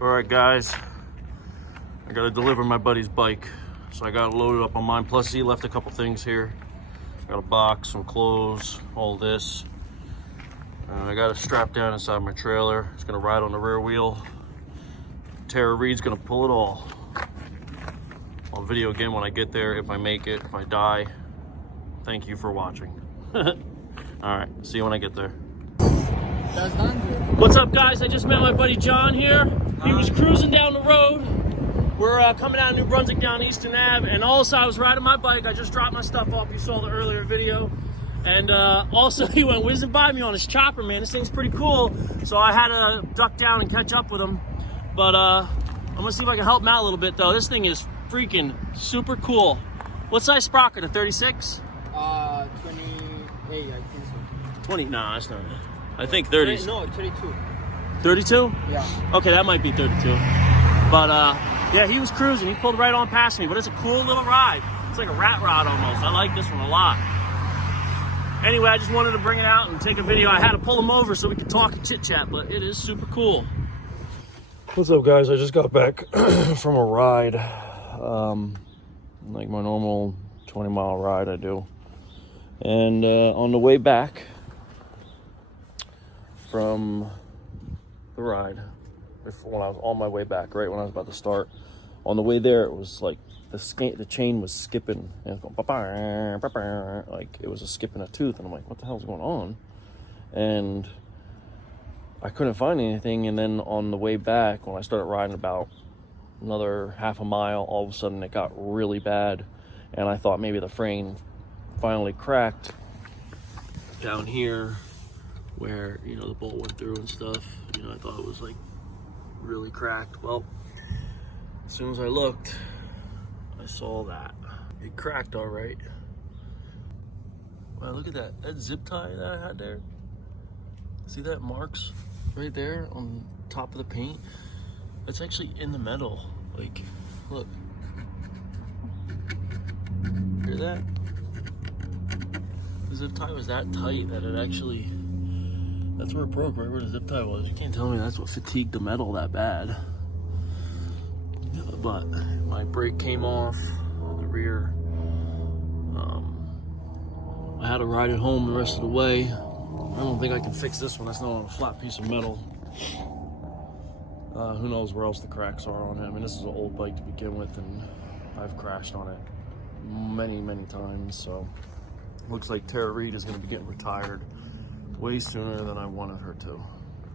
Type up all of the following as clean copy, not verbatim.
All right, guys, I gotta deliver my buddy's bike, so I got it loaded up on mine. Plus, he left a couple things here. Got a box, some clothes, all this. I got it strapped down inside my trailer. It's gonna ride on the rear wheel. Terra Reed's gonna pull it all. I'll video again when I get there, if I make it, if I die. Thank you for watching. All right, see you when I get there. What's up, guys? I just met my buddy John here. He was cruising down the road. We're coming out of New Brunswick down Easton Ave, and also I was riding my bike. I just dropped my stuff off. You saw the earlier video. And also he went whizzing by me on his chopper, man. This thing's pretty cool. So I had to duck down and catch up with him. But I'm gonna see if I can help him out a little bit though. This thing is freaking super cool. What size sprocket, a 36? 28, I think so. 20, nah, that's not it. I think 30s. No, 32. 32? Yeah. Okay, that might be 32. But yeah, he was cruising. He pulled right on past me, but it's a cool little ride. It's like a rat rod almost. I like this one a lot. Anyway, I just wanted to bring it out and take a video. I had to pull him over so we could talk and chit chat, but it is super cool. What's up, guys? I just got back from a ride, like my normal 20-mile ride I do. And on the way back from the ride, when I was on my way back, right when I was about to start, on the way there, it was like the chain was skipping, and it was going like it was a skipping a tooth, and I'm like, what the hell's going on? And I couldn't find anything. And then on the way back, when I started riding about another half a mile, all of a sudden it got really bad, and I thought maybe the frame finally cracked down here where, you know, the bolt went through and stuff. You know, I thought it was like really cracked. Well, as soon as I looked, I saw that it cracked all right. Wow, look at that zip tie that I had there. See that marks right there on top of the paint? That's actually in the metal. Like, look, hear that? The zip tie was that tight that it actually, that's where it broke, right where the zip tie was. You can't tell me that's what fatigued the metal that bad. But my brake came off on the rear. I had to ride it home the rest of the way. I don't think I can fix this one. That's not on a flat piece of metal. Who knows where else the cracks are on it. I mean, this is an old bike to begin with, and I've crashed on it many times. So looks like Dio Reed is going to be getting retired way sooner than I wanted her to.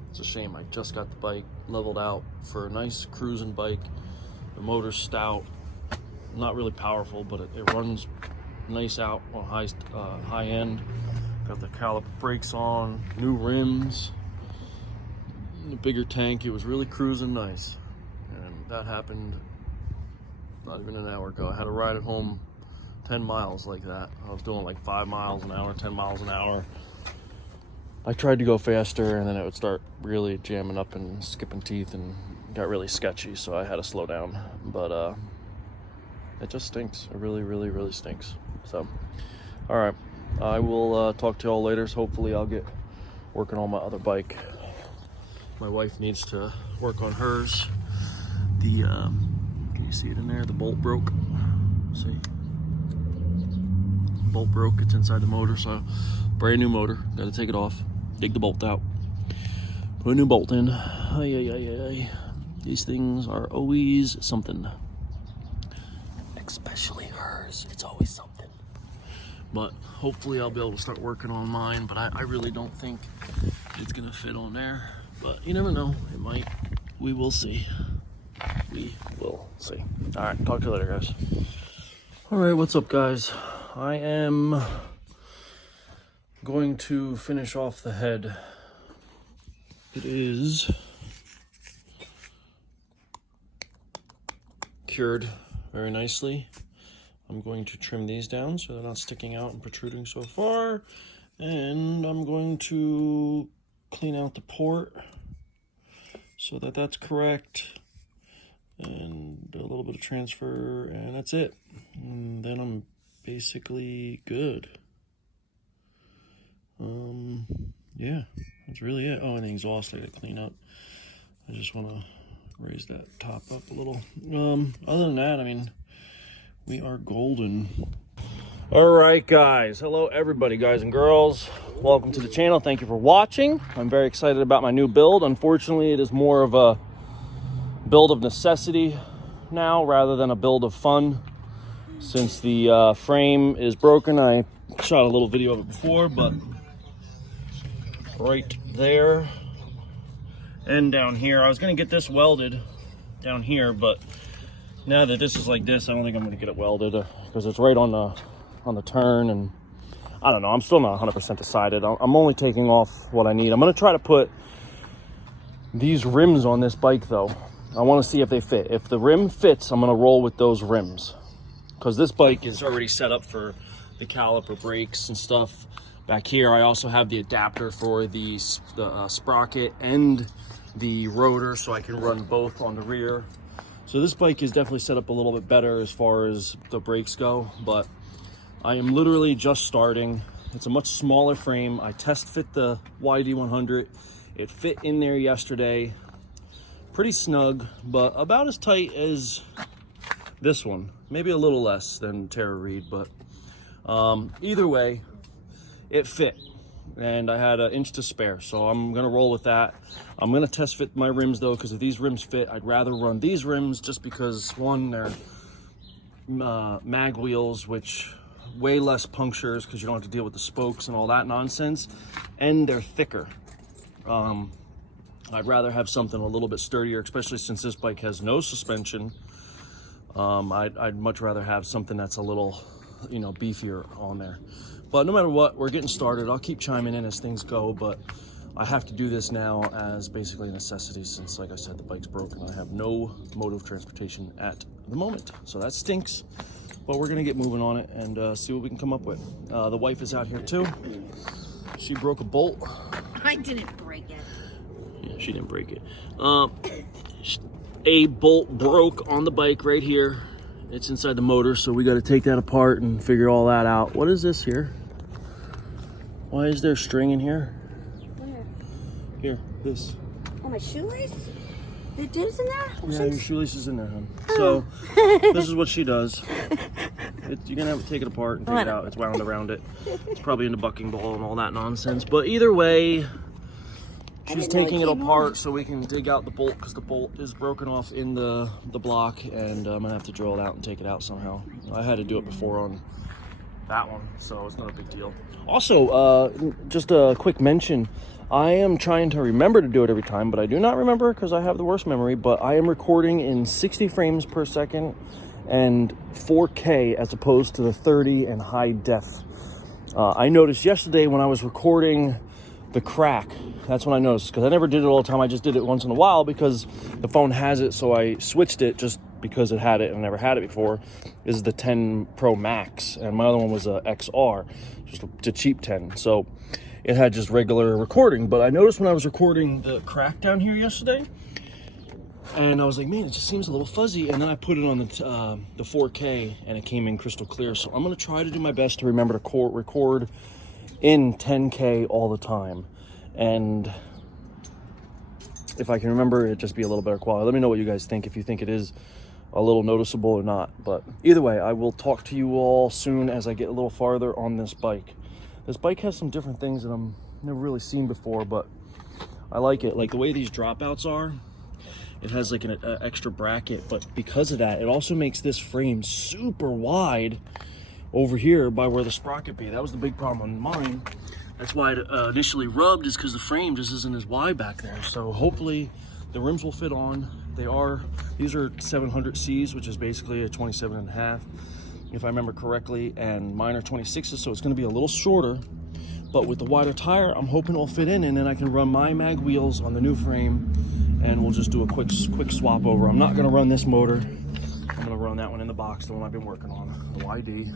It's a shame. I just got the bike leveled out for a nice cruising bike. The motor's stout, not really powerful, but it runs nice out on high end. Got the caliper brakes on, new rims, the bigger tank. It was really cruising nice, and that happened not even an hour ago. I had to ride it home 10 miles like that. I was doing like 5 miles an hour, 10 miles an hour. I tried to go faster, and then it would start really jamming up and skipping teeth, and got really sketchy, so I had to slow down. But it just stinks. It really stinks. So, all right, I will talk to y'all later. So hopefully I'll get working on my other bike. My wife needs to work on hers. The can you see it in there? The bolt broke. See, bolt broke. It's inside the motor, so brand new motor. Got to take it off, dig the bolt out, put a new bolt in. Ay. These things are always something, especially hers. It's always something. But hopefully I'll be able to start working on mine, but I really don't think it's gonna fit on there. But you never know, it might. We will see. We will see. All right, talk to you later, guys. All right, what's up, guys? I am going to finish off the head. It is cured very nicely. I'm going to trim these down so they're not sticking out and protruding so far, and I'm going to clean out the port so that that's correct, and a little bit of transfer, and that's it. And then I'm basically good. Yeah, that's really it. Oh, and the exhaust I gotta clean up. I just want to Raise that top up a little. Other than that, I mean, we are golden. All right, guys. Hello, everybody, guys and girls. Welcome to the channel. Thank you for watching. I'm very excited about my new build. Unfortunately, it is more of a build of necessity now rather than a build of fun. Since the frame is broken, I shot a little video of it before, but right there and down here, I was gonna get this welded down here, but now that this is like this, I don't think I'm gonna get it welded because it's right on the turn, and I don't know, I'm still not 100% decided. I'm only taking off what I need. I'm gonna try to put these rims on this bike though. I want to see if they fit. If the rim fits, I'm gonna roll with those rims, because this bike is already set up for the caliper brakes and stuff. Back here, I also have the adapter for the sprocket and the rotor, so I can run both on the rear. So this bike is definitely set up a little bit better as far as the brakes go, but I am literally just starting. It's a much smaller frame. I test fit the yd100. It fit in there yesterday. Pretty snug, but about as tight as this one. Maybe a little less than Terra Reed, but either way, it fit, and I had an inch to spare, so I'm gonna roll with that. I'm gonna test fit my rims though, because if these rims fit, I'd rather run these rims just because, one, they're mag wheels, which way less punctures because you don't have to deal with the spokes and all that nonsense, and they're thicker. I'd rather have something a little bit sturdier, especially since this bike has no suspension. I'd much rather have something that's a little, you know, beefier on there. But no matter what, we're getting started. I'll keep chiming in as things go, but I have to do this now as basically a necessity since, like I said, the bike's broken. I have no mode of transportation at the moment, so that stinks. But we're gonna get moving on it and see what we can come up with. The wife is out here too. She broke a bolt. I didn't break it. Yeah, she didn't break it. A bolt broke on the bike right here. It's inside the motor, so we got to take that apart and figure all that out. What is this here? Why is there string in here? Where? Here, this. Oh, my shoelace? The dude's in there? Yeah, your shoelace is in there, hon. So, this is what she does. You're going to have to take it apart and take it out. It's wound around it. It's probably in the bucking ball and all that nonsense. But either way, she's taking it apart so we can dig out the bolt, because the bolt is broken off in the block, and I'm gonna have to drill it out and take it out somehow. I had to do it before on that one, so it's not a big deal. Also, just a quick mention, I am trying to remember to do it every time, but I do not remember because I have the worst memory, but I am recording in 60 frames per second and 4K as opposed to the 30 and high def. I noticed yesterday when I was recording the crack, that's when I noticed, because I never did it all the time. I just did it once in a while because the phone has it, so I switched it just because it had it and I never had it before. This is the 10 Pro Max, and my other one was a XR, just a cheap 10, so it had just regular recording. But I noticed when I was recording the crack down here yesterday, and I was like, man, it just seems a little fuzzy, and then I put it on the 4K and it came in crystal clear. So I'm going to try to do my best to remember to record in 10K all the time, and if I can remember, it'd just be a little better quality. Let me know what you guys think, if you think it is a little noticeable or not. But either way, I will talk to you all soon as I get a little farther on this bike. This bike has some different things that I've never really seen before, but I like it. Like the way these dropouts are, it has like an extra bracket, but because of that, it also makes this frame super wide over here by where the sprocket be. That was the big problem on mine. That's why it initially rubbed, is because the frame just isn't as wide back there. So hopefully the rims will fit on. These are 700Cs, which is basically a 27.5, if I remember correctly, and mine are 26s, so it's gonna be a little shorter. But with the wider tire, I'm hoping it'll fit in, and then I can run my mag wheels on the new frame, and we'll just do a quick swap over. I'm not gonna run this motor. I'm gonna run that one in the box, the one I've been working on, the YD.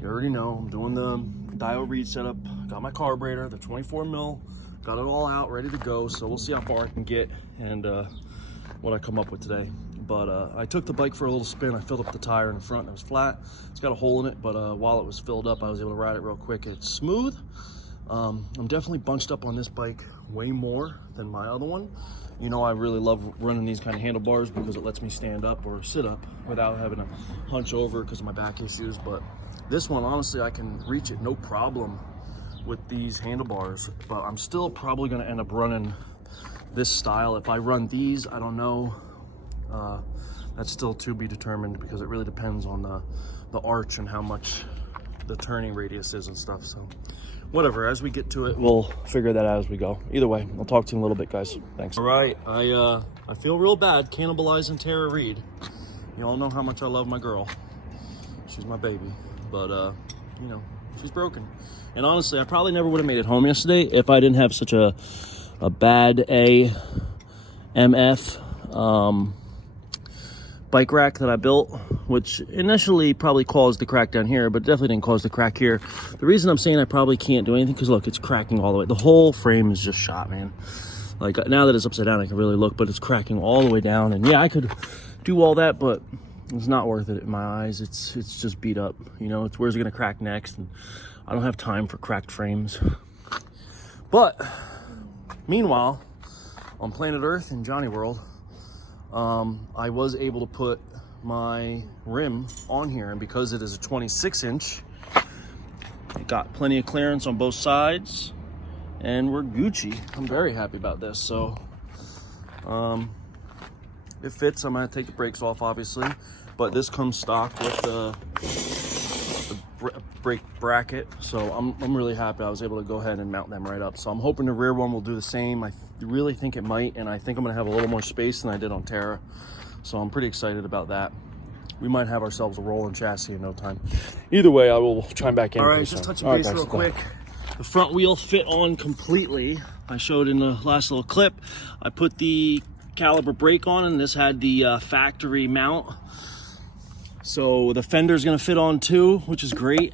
You already know, I'm doing the Dio Reed setup. Got my carburetor, the 24 mil, got it all out, ready to go. So we'll see how far I can get and what I come up with today. But I took the bike for a little spin. I filled up the tire in the front, it was flat. It's got a hole in it, but while it was filled up, I was able to ride it real quick. It's smooth. I'm definitely bunched up on this bike way more than my other one. You know, I really love running these kind of handlebars because it lets me stand up or sit up without having to hunch over because of my back issues. But this one, honestly, I can reach it no problem with these handlebars. But I'm still probably going to end up running this style. If I run these, I don't know. That's still to be determined because it really depends on the arch and how much the turning radius is and stuff. So whatever, as we get to it, we'll figure that out as we go. Either way, I'll talk to you in a little bit, guys. Thanks. All right, I feel real bad cannibalizing Terra Reed. You all know how much I love my girl. She's my baby, but you know, she's broken. And honestly, I probably never would have made it home yesterday if I didn't have such a bad AMF bike rack that I built, which initially probably caused the crack down here, but definitely didn't cause the crack here. The reason I'm saying I probably can't do anything, because look, it's cracking all the way. The whole frame is just shot, man. Like, now that it's upside down, I can really look, but it's cracking all the way down. And yeah, I could do all that, but it's not worth it in my eyes. It's just beat up, you know. It's where's it gonna crack next, and I don't have time for cracked frames. But meanwhile, on planet Earth in Johnny World, I was able to put my rim on here, and because it is a 26-inch, it got plenty of clearance on both sides, and we're Gucci. I'm very happy about this. So it fits. I'm gonna take the brakes off, obviously, but this comes stock with the brake bracket, so I'm really happy I was able to go ahead and mount them right up. So I'm hoping the rear one will do the same. I really think it might, and I think I'm gonna have a little more space than I did on Terra, so I'm pretty excited about that. We might have ourselves a rolling chassis in no time. Either way, I will chime back in. All right, just touching base real quick. The front wheel fit on completely. I showed in the last little clip. I put the caliper brake on, and this had the factory mount. So the fender's gonna fit on too, which is great.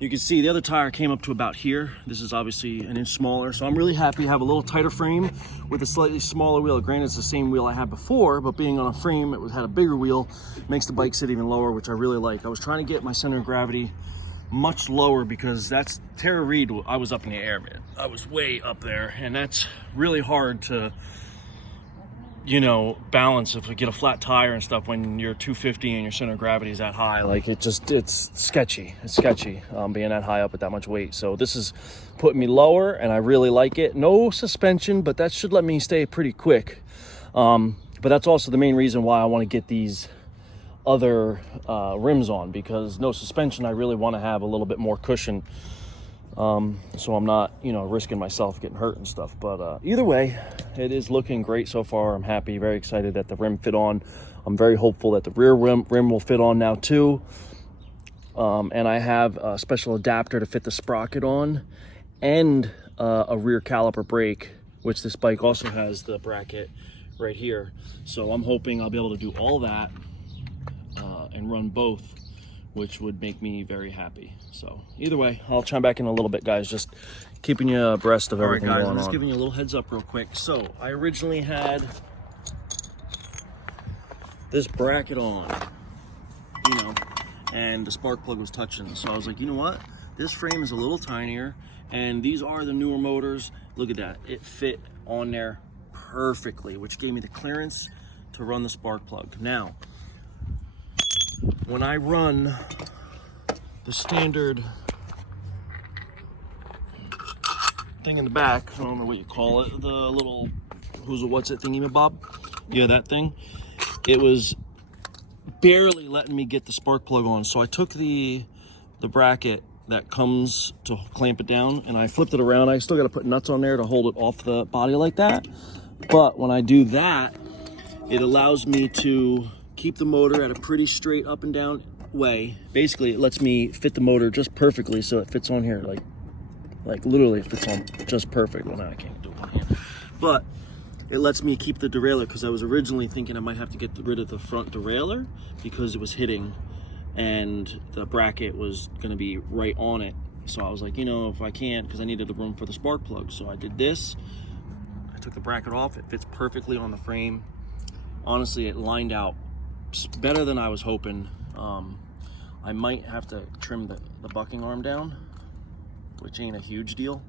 You can see the other tire came up to about here. This is obviously an inch smaller, so I'm really happy to have a little tighter frame with a slightly smaller wheel. Granted, it's the same wheel I had before, but being on a frame, it had a bigger wheel, makes the bike sit even lower, which I really like. I was trying to get my center of gravity much lower because that's Terra Reed. I was up in the air, man. I was way up there, and that's really hard to, you know, balance if we get a flat tire and stuff when you're 250 and your center of gravity is that high. Like, it's sketchy. It's sketchy being that high up at that much weight. So this is putting me lower, and I really like it. No suspension, but that should let me stay pretty quick. But that's also the main reason why I want to get these other rims on, because no suspension, I really want to have a little bit more cushion, so I'm not, you know, risking myself getting hurt and stuff. But either way, it is looking great so far. I'm happy, very excited that the rim fit on. I'm very hopeful that the rear rim will fit on now too. And I have a special adapter to fit the sprocket on, and a rear caliper brake, which this bike also has the bracket right here. So I'm hoping I'll be able to do all that and run both, which would make me very happy. So either way, I'll chime back in a little bit, guys, just keeping you abreast of everything going on. All right, guys, I'm just giving you a little heads up real quick. So I originally had this bracket on, you know, and the spark plug was touching. So I was like, you know what? This frame is a little tinier, and these are the newer motors. Look at that. It fit on there perfectly, which gave me the clearance to run the spark plug. Now, when I run the standard thing in the back, I don't know what you call it, the little who's a what's it thingy bob, yeah, that thing, it was barely letting me get the spark plug on. So I took the bracket that comes to clamp it down, and I flipped it around. I still got to put nuts on there to hold it off the body like that, but when I do that, it allows me to keep the motor at a pretty straight up and down way. Basically, it lets me fit the motor just perfectly, so it fits on here, like literally it fits on just perfect. Well, now I can't do it on here, but it lets me keep the derailleur, because I was originally thinking I might have to get rid of the front derailleur because it was hitting and the bracket was going to be right on it. So I was like, you know, if I can't, because I needed the room for the spark plug, so I did this. I took the bracket off. It fits perfectly on the frame. Honestly, it lined out better than I was hoping. I might have to trim the bucking arm down which ain't a huge deal.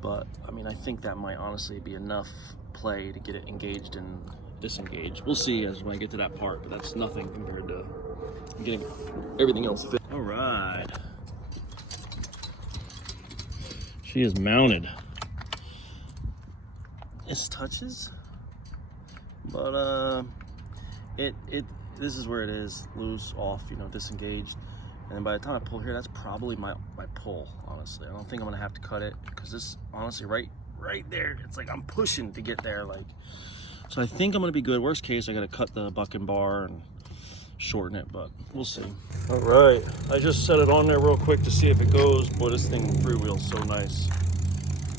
But I mean, I think that might honestly be enough play to get it engaged and disengaged. We'll see as when I get to that part, but that's nothing compared to getting everything else fit. All right. She is mounted. This touches, but this is where it is, loose, off, you know, disengaged. And then by the time I pull here, that's probably my pull, honestly. I don't think I'm gonna have to cut it, because this, honestly, right there, it's like I'm pushing to get there, like. So I think I'm gonna be good. Worst case, I gotta cut the bucking bar and shorten it, but we'll see. All right, I just set it on there real quick to see if it goes. Boy, this thing freewheel's so nice.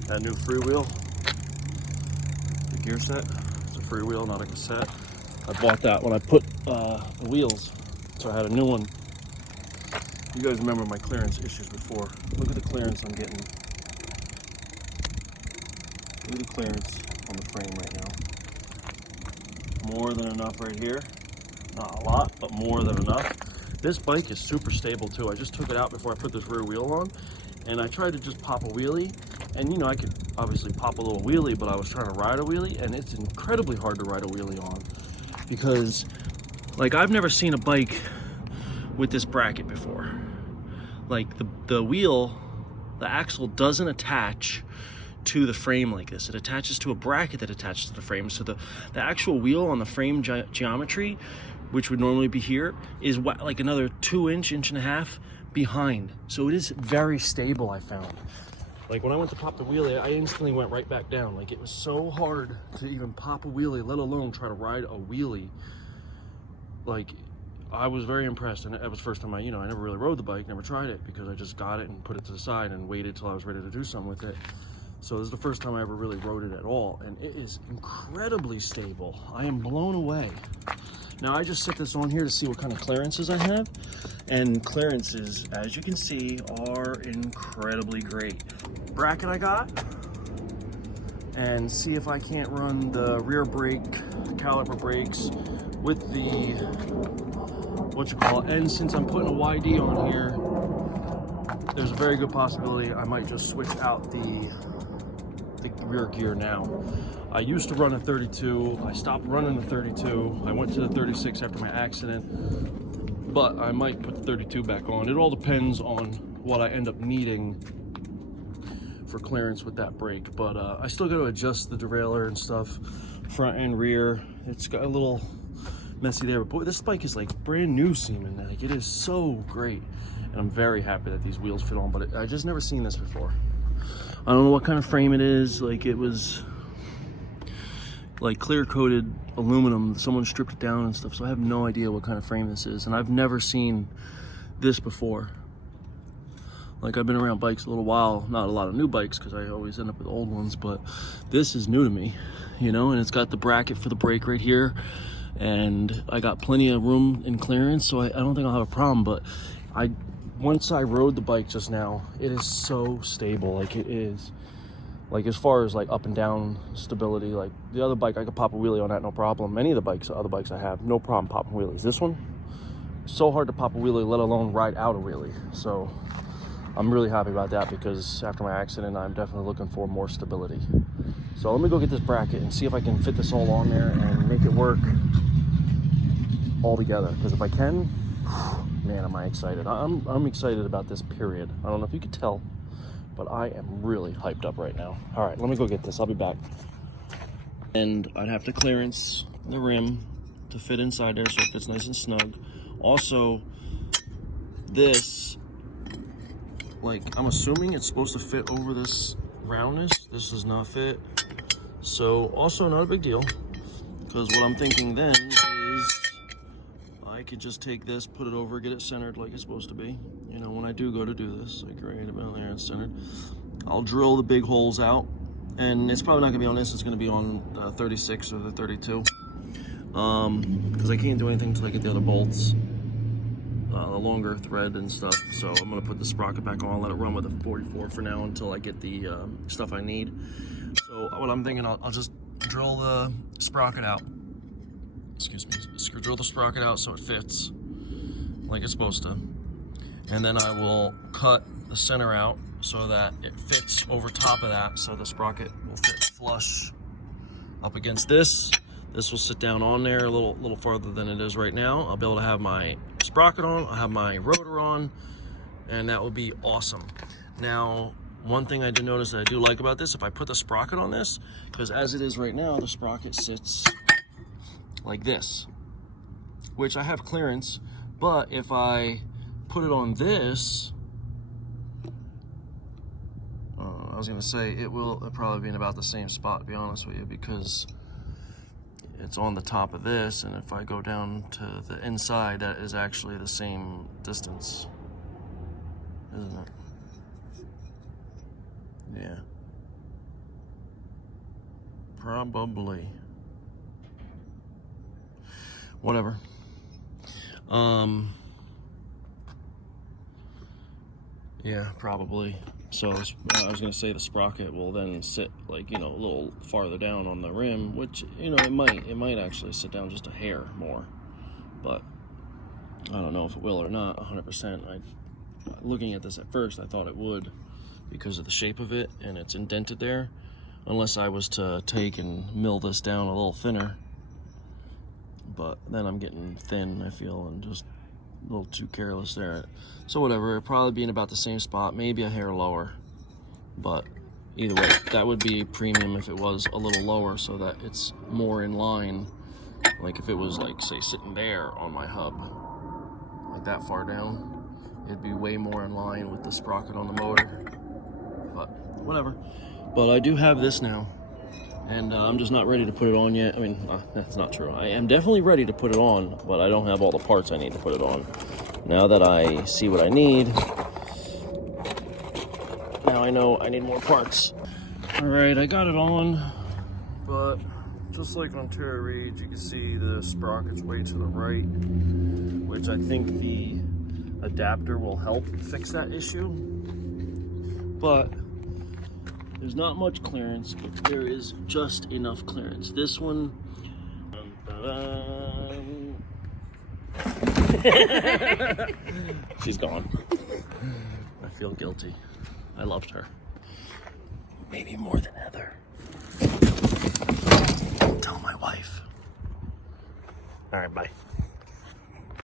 That new freewheel, the gear set, it's a freewheel, not a cassette. I bought that when I put the wheels, so I had a new one. You guys remember my clearance issues before. Look at the clearance I'm getting. Look at the clearance on the frame right now. More than enough right here. Not a lot, but more than enough. This bike is super stable too. I just took it out before I put this rear wheel on, and I tried to just pop a wheelie. And you know, I could obviously pop a little wheelie, but I was trying to ride a wheelie, and it's incredibly hard to ride a wheelie on, because like I've never seen a bike with this bracket before. Like the wheel, the axle doesn't attach to the frame like this. It attaches to a bracket that attaches to the frame. So the actual wheel on the frame geometry, which would normally be here, is like another 2 inch, inch and a half behind. So it is very stable, I found. Like when I went to pop the wheelie, I instantly went right back down. Like it was so hard to even pop a wheelie, let alone try to ride a wheelie. Like I was very impressed, and that was the first time I never really rode the bike, never tried it, because I just got it and put it to the side and waited till I was ready to do something with it. So this is the first time I ever really rode it at all, and it is incredibly stable. I am blown away. Now I just set this on here to see what kind of clearances I have, and clearances, as you can see, are incredibly great. Bracket I got, and see if I can't run the rear brake, caliper brakes with the, and since I'm putting a YD on here, there's a very good possibility I might just switch out the rear gear now. I used to run a 32, I stopped running the 32, I went to the 36 after my accident, but I might put the 32 back on. It all depends on what I end up needing for clearance with that brake, but I still got to adjust the derailleur and stuff, front and rear. It's got a little messy there, but boy, this bike is like brand new seeming. Like it is so great, and I'm very happy that these wheels fit on, but I just never seen this before. I don't know what kind of frame it is. Like it was like clear coated aluminum. Someone stripped it down and stuff, so I have no idea what kind of frame this is, and I've never seen this before. Like I've been around bikes a little while, not a lot of new bikes because I always end up with old ones, but this is new to me, and it's got the bracket for the brake right here, and I got plenty of room and clearance, so I don't think I'll have a problem. But once I rode the bike just now, it is so stable. Like it is, like as far as like up and down stability, like the other bike I could pop a wheelie on that, no problem. Any of the other bikes I have, no problem popping wheelies. This one, so hard to pop a wheelie, let alone ride out a wheelie. So I'm really happy about that, because after my accident, I'm definitely looking for more stability. So let me go get this bracket and see if I can fit this all on there and make it work all together. Because if I can, man, am I excited. I'm excited about this, period. I don't know if you could tell, but I am really hyped up right now. All right, let me go get this. I'll be back. And I'd have to clearance the rim to fit inside there so it fits nice and snug. Also, this, like, I'm assuming it's supposed to fit over this roundness. This does not fit. So also not a big deal, because what I'm thinking then is I could just take this, put it over, get it centered like it's supposed to be. When I do go to do this, like right about there, it's centered. I'll drill the big holes out, and it's probably not gonna be on this, it's gonna be on the 36 or the 32. Because I can't do anything until I get the other bolts, the longer thread and stuff. So I'm gonna put the sprocket back on, let it run with a 44 for now until I get the stuff I need. So what I'm thinking, I'll just drill the sprocket out. Excuse me. Drill the sprocket out so it fits like it's supposed to. And then I will cut the center out so that it fits over top of that, so the sprocket will fit flush up against this. This will sit down on there a little farther than it is right now. I'll be able to have my sprocket on, I'll have my rotor on, and that will be awesome. Now, one thing I did notice that I do like about this, if I put the sprocket on this, because as it is right now, the sprocket sits like this, which I have clearance, but if I put it on this, I was gonna say it'll probably be in about the same spot, to be honest with you, because it's on the top of this, and if I go down to the inside, that is actually the same distance, isn't it? Yeah. Probably. Whatever. Yeah, probably. So I was gonna say the sprocket will then sit, like, you know, a little farther down on the rim, which, you know, it might actually sit down just a hair more, but I don't know if it will or not 100%. Looking at this at first, I thought it would because of the shape of it, and it's indented there, unless I was to take and mill this down a little thinner, but then I'm getting thin, I feel, and just a little too careless there. So whatever, it'll probably be in about the same spot, maybe a hair lower, but either way, that would be premium if it was a little lower, so that it's more in line. Like if it was, like, say, sitting there on my hub, like that far down, it'd be way more in line with the sprocket on the motor, but whatever. But I do have this now, and I'm just not ready to put it on yet. I mean, that's not true. I am definitely ready to put it on, but I don't have all the parts I need to put it on. Now that I see what I need, now I know I need more parts. All right, I got it on, but just like on Terra Reed, you can see the sprocket's way to the right, which I think the adapter will help fix that issue. But there's not much clearance, but there is just enough clearance. This one, she's gone. I feel guilty. I loved her. Maybe more than Heather. Tell my wife. All right, bye.